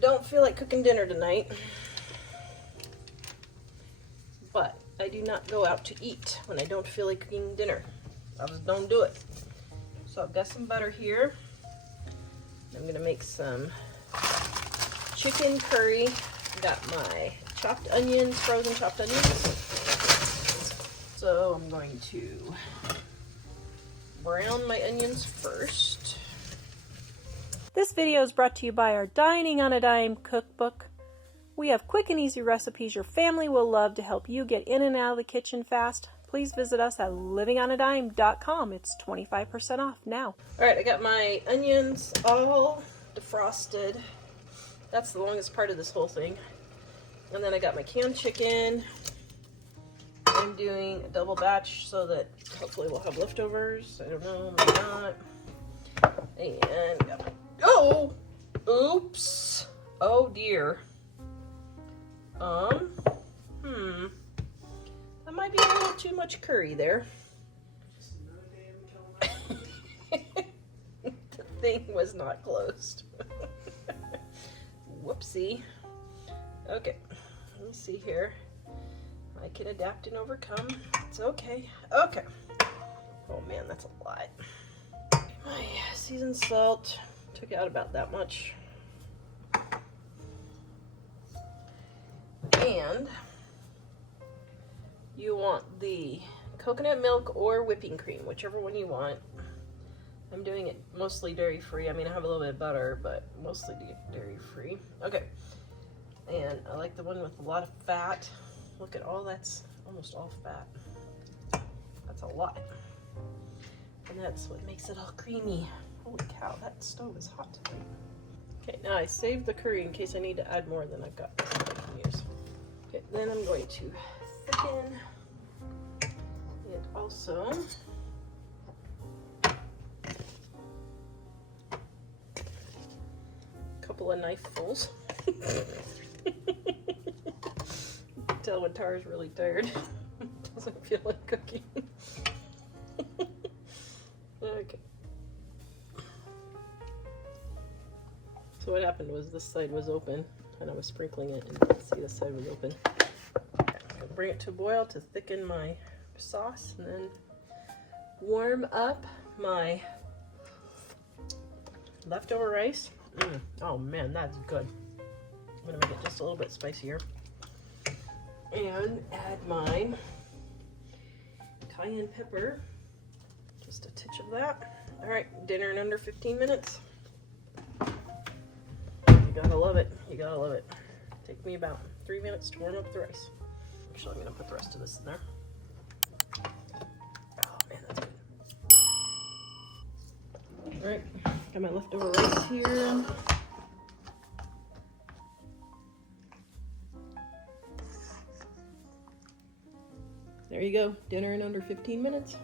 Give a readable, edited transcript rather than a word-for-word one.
don't feel like cooking dinner tonight, but I do not go out to eat when I don't feel like cooking dinner. I just don't do it. So I've got some butter here. I'm gonna make some chicken curry. Got my chopped onions, frozen chopped onions. So I'm going to brown my onions first. This video is brought to you by our Dining on a Dime cookbook. We have quick and easy recipes your family will love to help you get in and out of the kitchen fast. Please visit us at livingonadime.com. It's 25% off now. All right, I got my onions all defrosted. That's the longest part of this whole thing. And then I got my canned chicken. I'm doing a double batch so that hopefully we'll have leftovers. I don't know, maybe not. And got my, oh, oops, oh dear. That might be a little too much curry there. The thing was not closed. Whoopsie. Okay, let me see here. I can adapt and overcome. It's okay. Okay. Oh man, that's a lot. My seasoned salt, took out about that much. And you want the coconut milk or whipping cream, whichever one you want. I'm doing it mostly dairy-free. I mean, I have a little bit of butter, but mostly dairy-free. Okay. And I like the one with a lot of fat. Look at all, that's almost all fat. That's a lot. And that's what makes it all creamy. Holy cow, that stove is hot tonight. Okay, now I saved the curry in case I need to add more than I've got that I can use. Okay, then I'm going to thicken it also. A couple of knifelfuls. Tell when Tara's really tired. Doesn't feel like cooking. Okay. So what happened was this side was open and I was sprinkling it, and you can see this side was open. I'll bring it to a boil to thicken my sauce and then warm up my leftover rice. Oh man, that's good. I'm gonna make it just a little bit spicier. And add my cayenne pepper, just a titch of that. All right, dinner in under 15 minutes. You gotta love it, you gotta love it. Take me about 3 minutes to warm up the rice. Actually, I'm gonna put the rest of this in there. Oh man, that's good. All right, got my leftover rice here. There you go, dinner in under 15 minutes.